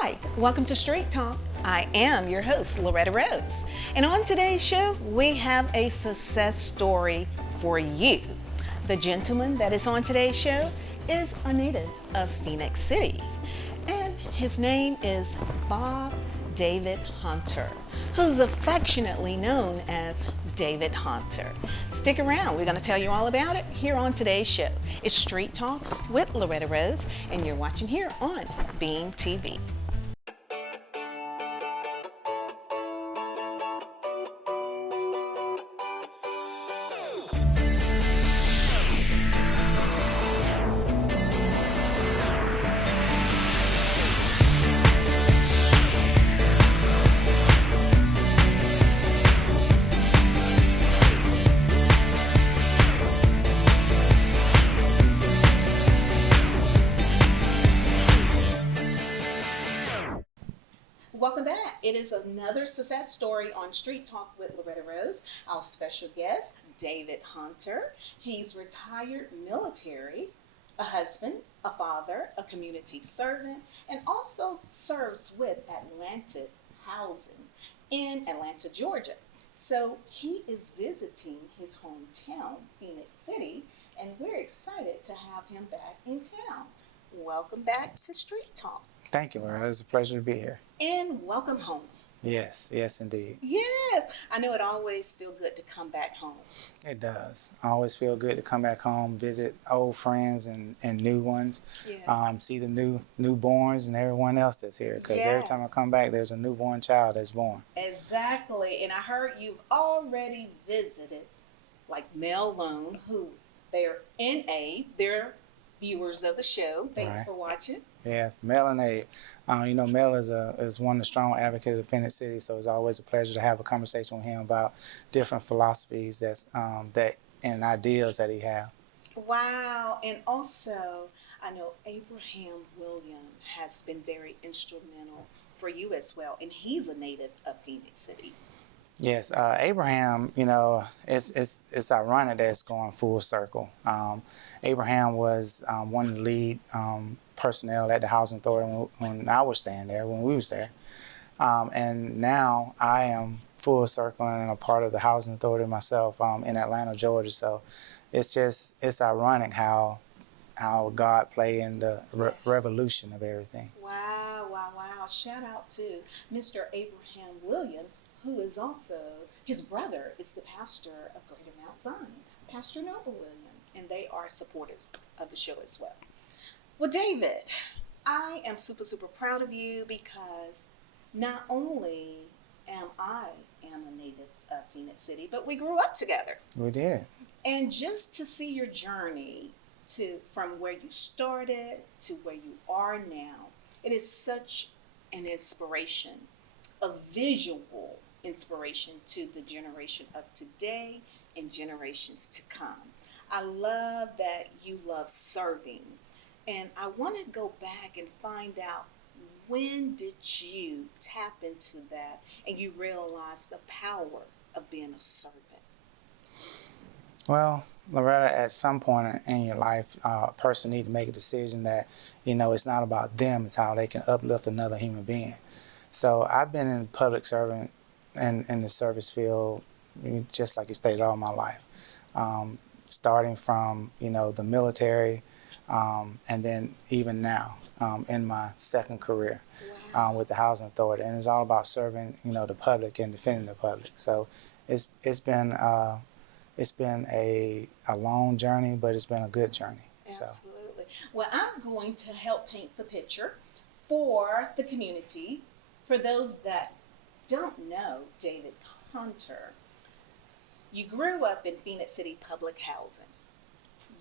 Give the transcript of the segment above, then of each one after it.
Hi, welcome to Street Talk. I am your host, Loretta Rose. And on today's show, we have a success story for you. The gentleman that is on today's show is a native of Phenix City. And his name is Bob David Hunter, who's affectionately known as David Hunter. Stick around, we're going to tell you all about it here on today's show. It's Street Talk with Loretta Rose, and you're watching here on Beam TV. Welcome back. It is another success story on Street Talk with Loretta Rose. Our special guest, David Hunter. He's retired military, a husband, a father, a community servant, and also serves with Atlantic Housing in Atlanta, Georgia. So he is visiting his hometown, Phenix City, and we're excited to have him back in town. Welcome back to Street Talk. Thank you, Laura. It's a pleasure to be here. And welcome home. Yes, indeed. Yes, I know it always feels good to come back home. It does. I always feel good to come back home, visit old friends and new ones, Yes. see the newborns and everyone else that's here. Because every time I Yes. come back, there's a newborn child that's born. Exactly. And I heard you've already visited like Mel Lone, who they're NA. They're viewers of the show. Thanks Right. for watching. Yes, Mel and Abe. Mel is one of the strong advocates of Phenix City, so it's always a pleasure to have a conversation with him about different philosophies and ideals that he have. Wow. And also, I know Abraham William has been very instrumental for you as well. And he's a native of Phenix City. Yes, Abraham, it's ironic that it's going full circle. Abraham was one of the lead personnel at the Housing Authority when I was staying there, when we was there. And now I am full circle and a part of the Housing Authority myself in Atlanta, Georgia. So it's ironic how God played in the revolution of everything. Wow, wow, wow. Shout out to Mr. Abraham William, who is also, his brother is the pastor of Greater Mount Zion, Pastor Noble William, and they are supportive of the show as well. Well, David, I am super, super proud of you because not only am a native of Phenix City, but we grew up together. We did. And just to see your journey from where you started to where you are now, it is such an inspiration, a visual inspiration to the generation of today and generations to come. I love that you love serving. And I want to go back and find out, when did you tap into that and you realize the power of being a servant? Well, Loretta, at some point in your life, a person needs to make a decision that, it's not about them, it's how they can uplift another human being. So I've been in public servant and in the service field, just like you stated, all my life. Starting from, the military, and then even now in my second career with the Housing Authority. And it's all about serving, the public and defending the public. So it's been a long journey, but it's been a good journey. Absolutely. Well, I'm going to help paint the picture for the community. For those that don't know David Hunter, you grew up in Phenix City Public Housing.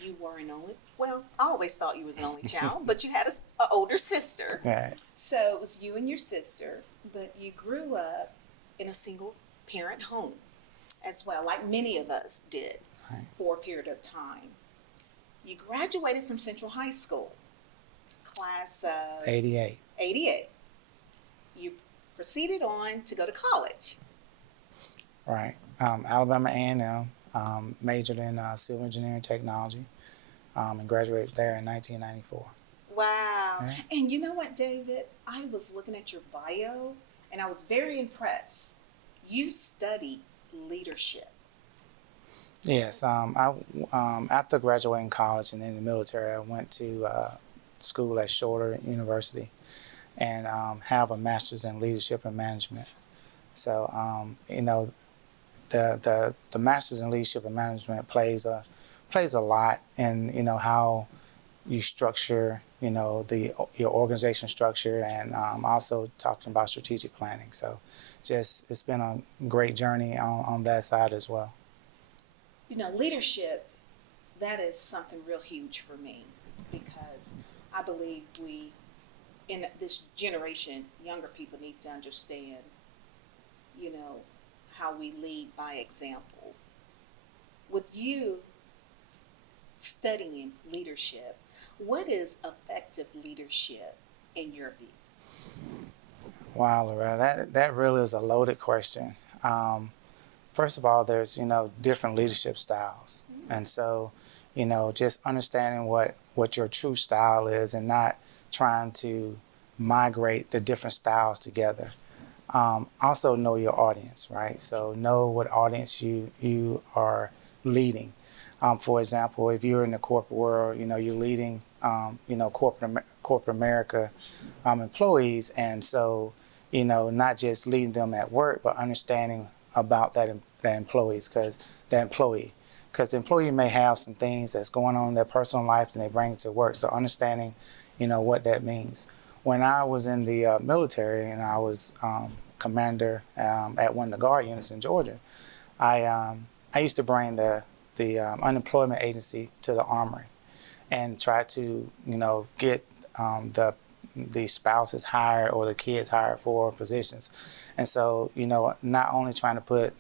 You were an only, well, I always thought you was an only child, but you had an older sister. Right. So it was you and your sister, but you grew up in a single parent home as well, like many of us did for a period of time. You graduated from Central High School, class of 88. 88. You proceeded on to go to college. Right. Alabama A&M, majored in civil engineering technology, and graduated there in 1994. Wow. Yeah. And you know what, David? I was looking at your bio and I was very impressed. You studied leadership. Yes, after graduating college and in the military, I went to school at Shorter University and have a master's in leadership and management. So, the master's in leadership and management plays a lot in how you structure your organization structure, and also talking about strategic planning. So, just it's been a great journey on that side as well. Leadership, that is something real huge for me because I believe we, in this generation, younger people need to understand, you know, how we lead by example. With you studying leadership, what is effective leadership in your view? Wow, Loretta, that really is a loaded question. First of all, there's different leadership styles, and so just understanding what your true style is, and not trying to migrate the different styles together. Also know your audience, right? So know what audience you are leading. For example, if you're in the corporate world, you're leading corporate America employees, and so not just leading them at work, but understanding about that employees, because the employee may have some things that's going on in their personal life and they bring it to work. So understanding what that means. When I was in the military and I was commander at one of the guard units in Georgia, I used to bring the unemployment agency to the armory and try to get the spouses hired or the kids hired for positions. And so not only trying to put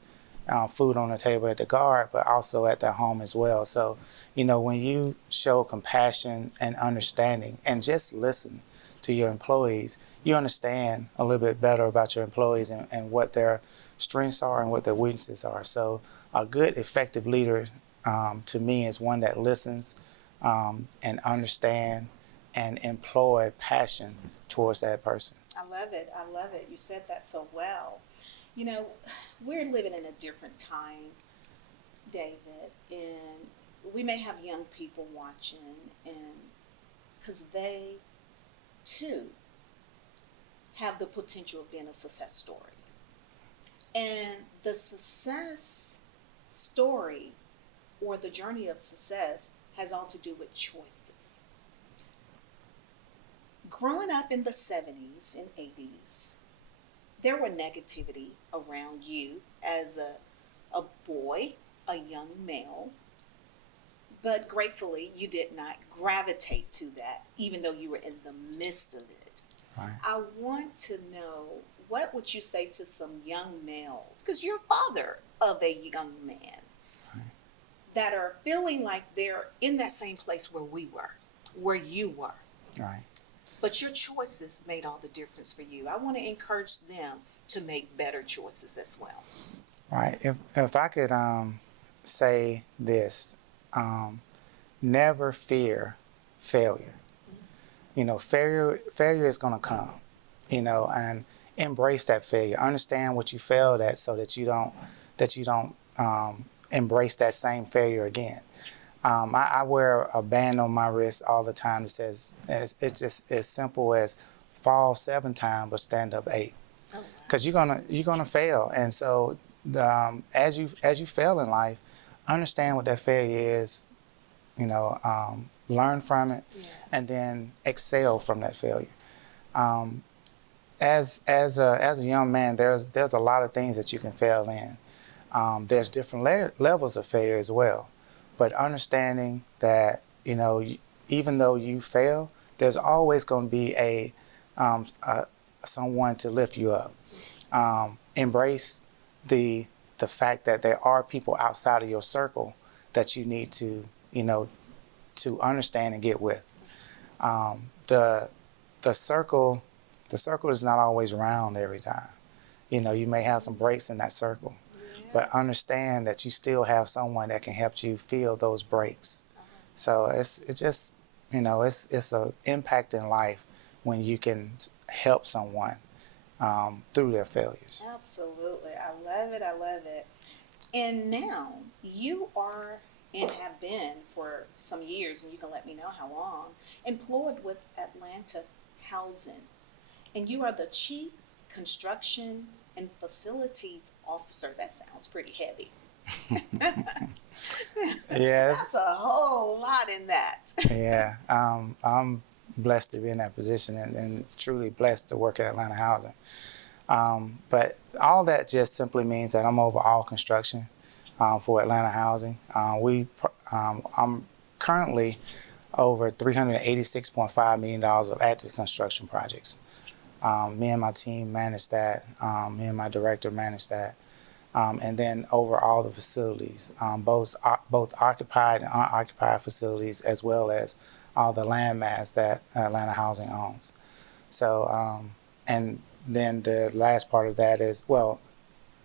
food on the table at the guard, but also at their home as well. So when you show compassion and understanding and just listen to your employees, you understand a little bit better about your employees and what their strengths are and what their weaknesses are. So a good, effective leader to me is one that listens and understand and employ passion towards that person. I love it. I love it. You said that so well. You know, we're living in a different time, David, and we may have young people watching, and because they too have the potential of being a success story. And the success story or the journey of success has all to do with choices. Growing up in the 70s and 80s, there were negativity around you as a boy, a young male, but gratefully you did not gravitate to that, even though you were in the midst of it. Right. I want to know, what would you say to some young males, because you're father of a young man, Right. that are feeling like they're in that same place where we were, where you were, Right. but your choices made all the difference for you. I want to encourage them to make better choices as well. Right. If I could say this, never fear failure. Failure is going to come. And embrace that failure. Understand what you failed at, so that you don't embrace that same failure again. I wear a band on my wrist all the time that says it's just as simple as fall 7 times but stand up 8. Oh, wow. Because you're gonna fail, and so as you fail in life, understand what that failure is. Learn from it, Yes. and then excel from that failure. As a young man, there's a lot of things that you can fail in. There's different levels of failure as well, but understanding that even though you fail, there's always going to be a someone to lift you up. Embrace the fact that there are people outside of your circle that you need to understand and get with. The circle is not always round every time. You may have some breaks in that circle, but understand that you still have someone that can help you fill those breaks. So it's just it's a impact in life when you can help someone through their failures. Absolutely. I love it. I love it. And now you are and have been for some years, and you can let me know how long, employed with Atlanta Housing. And you are the Chief Construction and Facilities Officer. That sounds pretty heavy. Yes. That's a whole lot in that. Yeah. I'm blessed to be in that position and truly blessed to work at Atlanta Housing. But all that just simply means that I'm over all construction for Atlanta Housing. I'm currently over $386.5 million of active construction projects. Me and my team manage that. Me and my director manage that. And then over all the facilities, both occupied and unoccupied facilities, as well as all the land mass that Atlanta Housing owns. So, and then the last part of that is, well,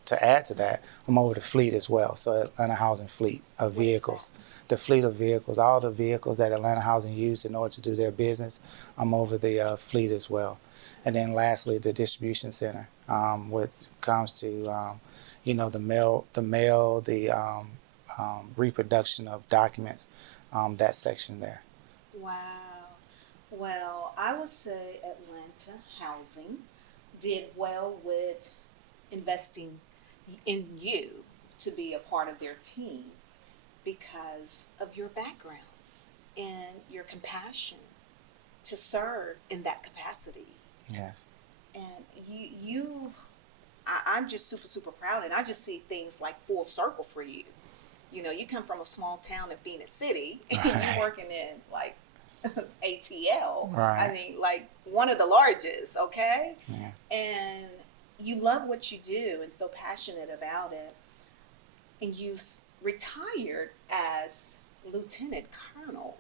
to add to that, I'm over the fleet as well. So Atlanta Housing fleet of vehicles, the fleet of vehicles, all the vehicles that Atlanta Housing use in order to do their business, I'm over the fleet as well. And then lastly, the distribution center, which comes to, the mail, the reproduction of documents, that section there. Wow. Well, I would say Atlanta Housing did well with investing in you to be a part of their team because of your background and your compassion to serve in that capacity. Yes. And I'm just super, super proud, and I just see things like full circle for you. You come from a small town in Phenix City, and you're working in like ATL. Right. I mean, like one of the largest, okay? Yeah. And you love what you do and so passionate about it. And you retired as lieutenant colonel.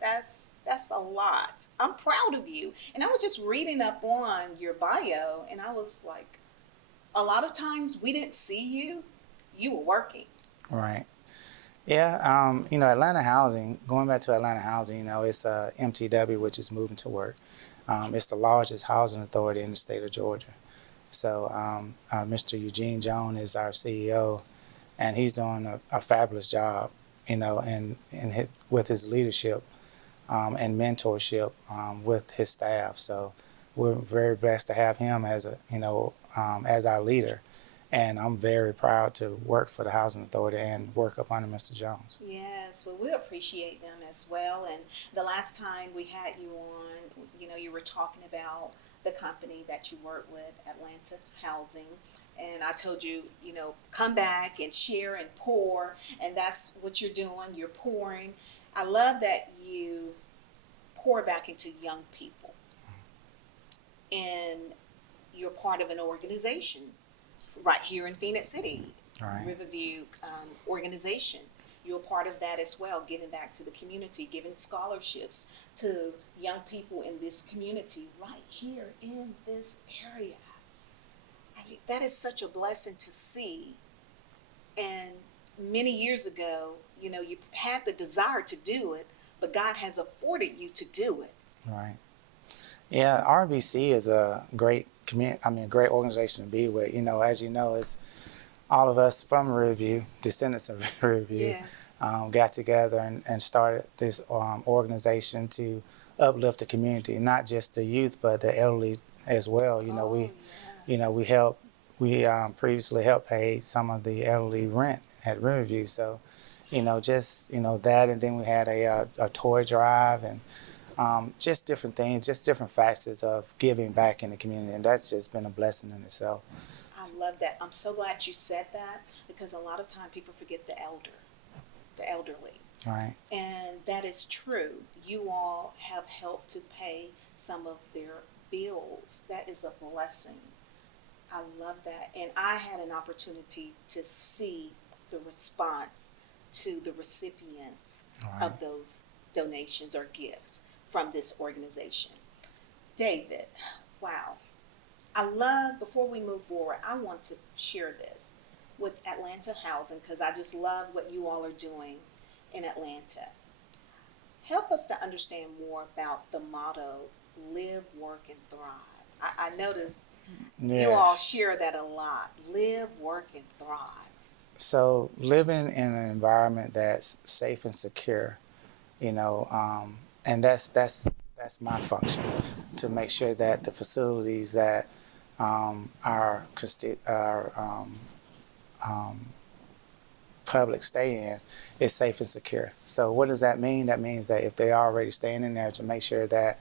That's a lot. I'm proud of you. And I was just reading up on your bio, and I was like, a lot of times we didn't see you. You were working. Right. Yeah. Atlanta Housing. Going back to Atlanta Housing, it's MTW, which is moving to work. It's the largest housing authority in the state of Georgia. So Mr. Eugene Jones is our CEO, and he's doing a fabulous job, with his leadership and mentorship with his staff. So we're very blessed to have him as as our leader, and I'm very proud to work for the Housing Authority and work up under Mr. Jones. Yes, well, we appreciate them as well. And the last time we had you on, you were talking about the company that you work with, Atlanta Housing. And I told you, come back and share and pour. And that's what you're doing. You're pouring. I love that you pour back into young people. And you're part of an organization right here in Phenix City, Right. Riverview organization. You're part of that as well, giving back to the community, giving scholarships to young people in this community right here in this area. I mean, that is such a blessing to see. And many years ago, you had the desire to do it, but God has afforded you to do it. Right. Yeah, RBC is a great great organization to be with. As you know, it's all of us from Riverview, descendants of Riverview, Yes. Got together and started this organization to uplift the community, not just the youth, but the elderly as well. We previously helped pay some of the elderly rent at Riverview. So, that, and then we had a toy drive and just different things, just different facets of giving back in the community, and that's just been a blessing in itself. I love that. I'm so glad you said that, because a lot of time people forget the elderly. Right. And that is true. You all have helped to pay some of their bills. That is a blessing. I love that. And I had an opportunity to see the response to the recipients Right. of those donations or gifts from this organization. David, wow. Before we move forward, I want to share this with Atlanta Housing, because I just love what you all are doing in Atlanta. Help us to understand more about the motto, live, work, and thrive. I notice you all Yes. share that a lot. Live, work, and thrive. So living in an environment that's safe and secure, and that's my function, to make sure that the facilities that our public stay in is safe and secure. So what does that mean? That means that if they're already staying in there, to make sure that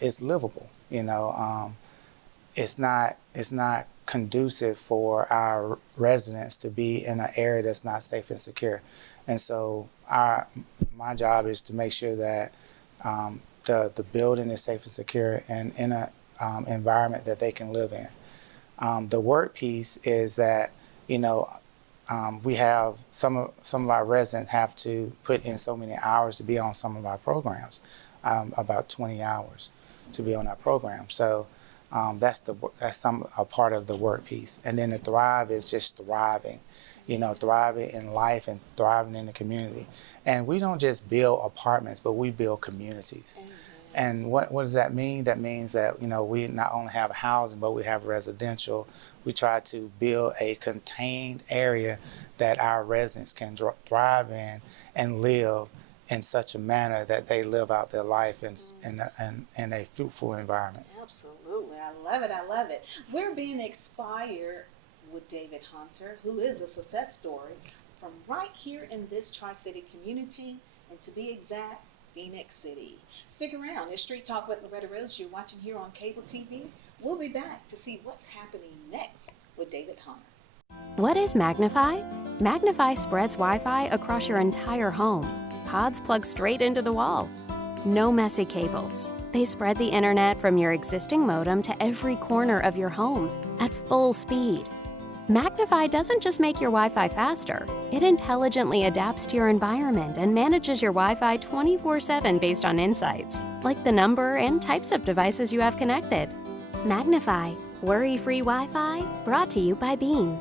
it's livable. It's not conducive for our residents to be in an area that's not safe and secure. And so my job is to make sure that the building is safe and secure and in a environment that they can live in. The work piece is that we have some of our residents have to put in so many hours to be on some of our programs, about 20 hours to be on our program. So that's a part of the work piece. And then the thrive is just thriving, thriving in life and thriving in the community. And we don't just build apartments, but we build communities. And what does that mean? That means that, we not only have housing, but we have residential. We try to build a contained area that our residents can thrive in and live in such a manner that they live out their life in a fruitful environment. Absolutely. I love it. I love it. We're being inspired with David Hunter, who is a success story from right here in this Tri-City community, and to be exact, Phenix City. Stick around. It's Street Talk with Loretta Rose. You're watching here on cable TV. We'll be back to see what's happening next with David Hunter. What is Magnify? Magnify spreads Wi-Fi across your entire home. Pods plug straight into the wall. No messy cables. They spread the internet from your existing modem to every corner of your home at full speed. Magnify doesn't just make your Wi-Fi faster. It intelligently adapts to your environment and manages your Wi-Fi 24/7 based on insights, like the number and types of devices you have connected. Magnify. Worry-free Wi-Fi, brought to you by Beam.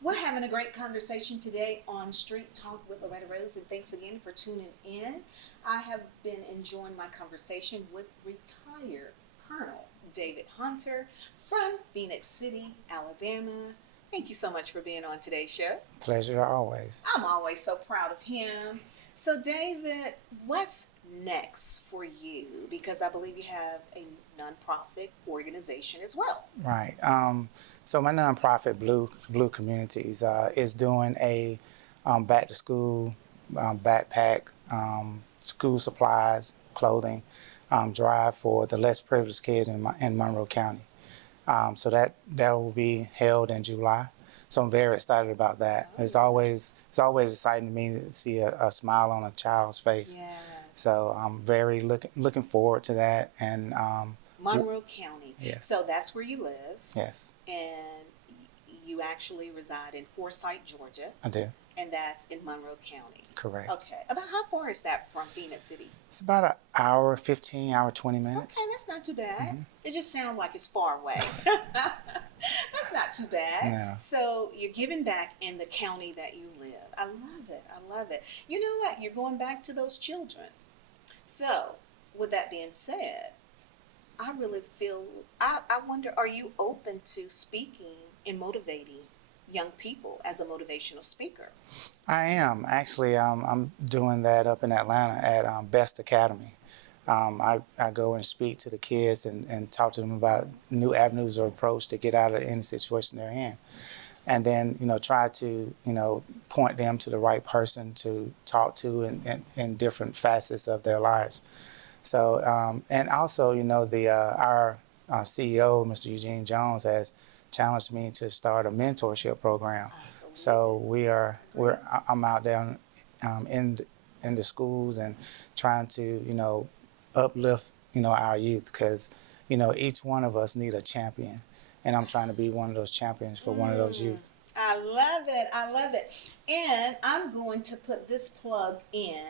We're having a great conversation today on Street Talk with Loretta Rose, and thanks again for tuning in. I have been enjoying my conversation with retired Colonel David Hunter from Phenix City, Alabama. Thank you so much for being on today's show. Pleasure always. I'm always so proud of him. So, David, what's next for you? Because I believe you have a nonprofit organization as well. Right. So my nonprofit Blue Communities is doing a back to school backpack, school supplies, clothing drive for the less privileged kids in Monroe County. So that will be held in July. So I'm very excited about that. It's always exciting to me to see a smile on a child's face. Yes. So I'm very looking forward to that. And Monroe County. Yes. So that's where you live. Yes. And you actually reside in Forsyth, Georgia. I do. And that's in Monroe County. Correct. Okay. About how far is that from Phenix City? It's about an hour, 15, hour, 20 minutes. Okay, that's not too bad. It just sounds like it's far away. That's not too bad. No. So you're giving back in the county that you live. I love it. I love it. You know what? You're going back to those children. So with that being said, I really feel, I wonder, are you open to speaking and motivating young people as a motivational speaker? I am. Actually, I'm doing that up in Atlanta at Best Academy. I go and speak to the kids and talk to them about new avenues of approach to get out of any situation they're in. And then, try to, point them to the right person to talk to in different facets of their lives. So, and also, our CEO, Mr. Eugene Jones, has challenged me to start a mentorship program. So I'm out there in the schools and trying to, uplift, our youth, because, each one of us need a champion. And I'm trying to be one of those champions for one of those youth. I love it. I love it. And I'm going to put this plug in,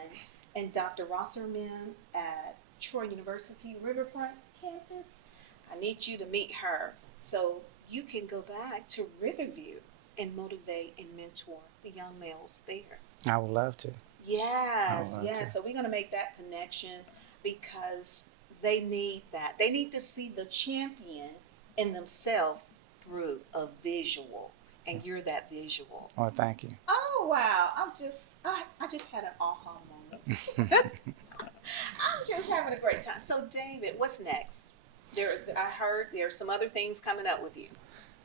and Dr. Rosserman at Troy University Riverfront campus, I need you to meet her so you can go back to Riverview and motivate and mentor the young males there? I would love to. Yes, yes. So we're going to make that connection because they need that. They need to see the champion in themselves through a visual, and you're that visual. Well, thank you. Oh wow! I just had an aha moment. I'm just having a great time. So David, what's next? I heard there are some other things coming up with you.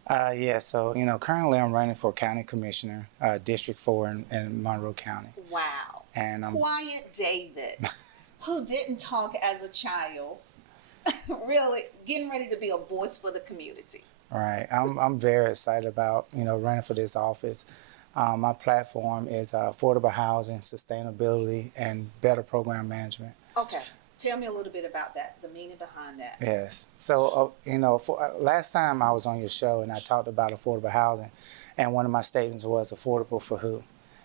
Yeah, so, currently I'm running for county commissioner, District 4 in Monroe County. Wow. And Quiet David, who didn't talk as a child, really getting ready to be a voice for the community. Right. I'm very excited about, running for this office. My platform is affordable housing, sustainability, and better program management. Okay. Tell me a little bit about that, the meaning behind that. Yes. So, last time I was on your show and I talked about affordable housing, and one of my statements was affordable for who?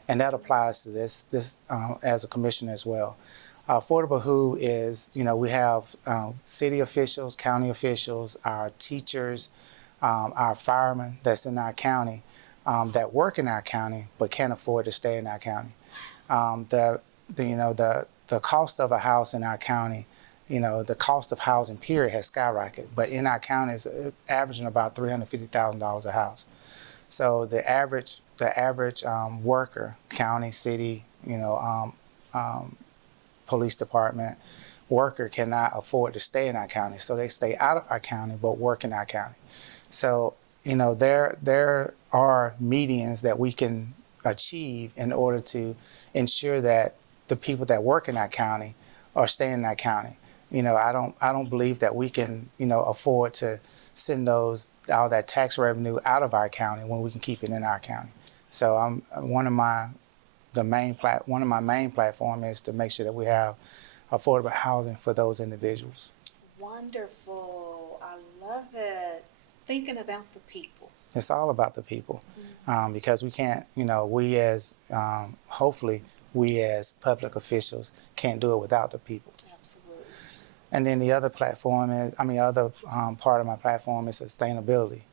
And that applies to this as a commissioner as well. Affordable who is, we have city officials, county officials, our teachers, our firemen that's in our county, that work in our county but can't afford to stay in our county. The cost of a house in our county, the cost of housing period has skyrocketed, but in our county it's averaging about $350,000 a house. So the average worker, county, city, police department worker cannot afford to stay in our county, so they stay out of our county but work in our county. So there are medians that we can achieve in order to ensure that the people that work in our county are staying in our county. I don't believe that we can afford to send all that tax revenue out of our county when we can keep it in our county. So one of my main platform is to make sure that we have affordable housing for those individuals. Wonderful. I love it. Thinking about the people. It's all about the people, because we can't, hopefully we as public officials can't do it without the people. Absolutely. And then the other platform is, part of my platform is sustainability.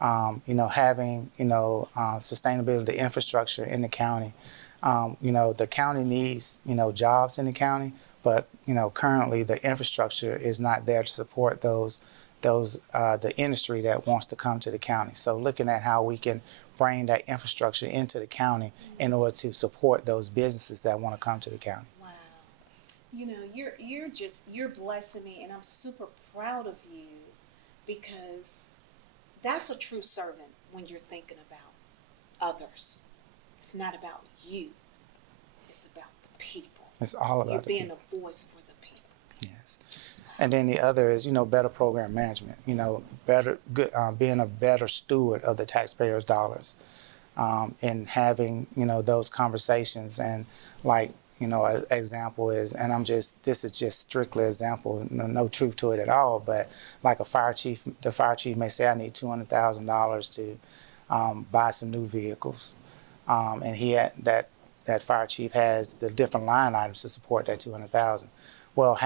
Having, sustainability, the infrastructure in the county. The county needs, jobs in the county, but, currently the infrastructure is not there to support the industry that wants to come to the county. So looking at how we can bring that infrastructure into the county in order to support those businesses that want to come to the county. Wow. You're blessing me, and I'm super proud of you, because that's a true servant when you're thinking about others. It's not about you. It's about the people. It's all about you're the being people. A voice for the people. Yes. And then the other is, better program management, being a better steward of the taxpayers' dollars, and having, those conversations. And an example is, and this is just strictly example, no truth to it at all, but like the fire chief may say, I need $200,000 to buy some new vehicles. And that fire chief has the different line items to support that $200,000. Well,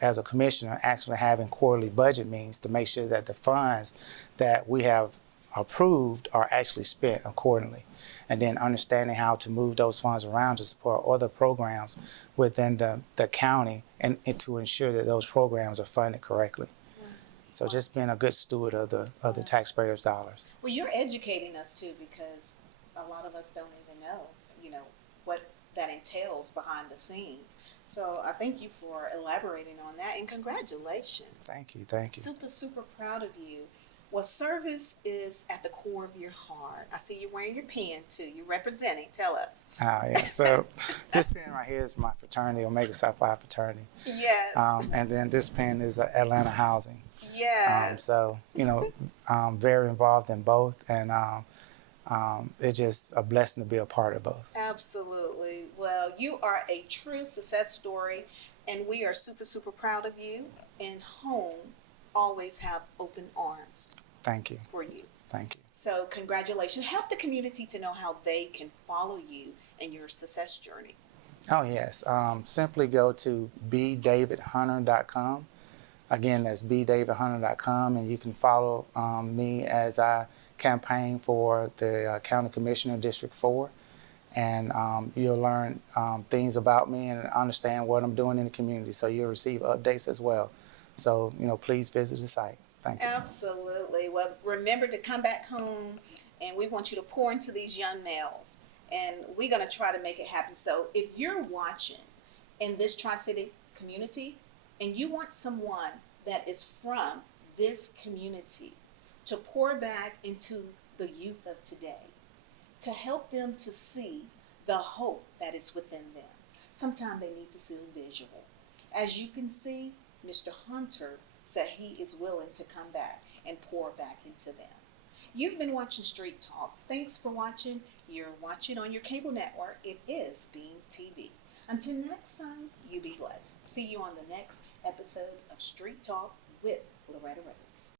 as a commissioner, actually having quarterly budget means to make sure that the funds that we have approved are actually spent accordingly, and then understanding how to move those funds around to support other programs within the county and to ensure that those programs are funded correctly. So just being a good steward of the taxpayers' dollars. Well, you're educating us too, because a lot of us don't even know, what that entails behind the scene. So I thank you for elaborating on that, and congratulations. Thank you. Super, super proud of you. Well, service is at the core of your heart. I see you're wearing your pen too. You're representing. Tell us. Yes. So this pen right here is my fraternity, Omega Psi Phi fraternity. Yes. And then this pen is Atlanta Housing. Yes. So I'm very involved in both, and it's just a blessing to be a part of both. Absolutely. Well, you are a true success story, and we are super, super proud of you. And home always have open arms. Thank you. For you. Thank you. So congratulations. Help the community to know how they can follow you in your success journey. Oh, yes. Simply go to bdavidhunter.com. Again, that's bdavidhunter.com, and you can follow me as I campaign for the County Commissioner District 4. And you'll learn things about me and understand what I'm doing in the community. So you'll receive updates as well. So, please visit the site. Thank you. Absolutely. Well, remember to come back home, and we want you to pour into these young males, and we're going to try to make it happen. So if you're watching in this Tri-City community and you want someone that is from this community to pour back into the youth of today, to help them to see the hope that is within them, sometimes they need to see a visual. As you can see, Mr. Hunter said he is willing to come back and pour back into them. You've been watching Street Talk. Thanks for watching. You're watching on your cable network. It is Beam TV. Until next time, you be blessed. See you on the next episode of Street Talk with Loretta Rose.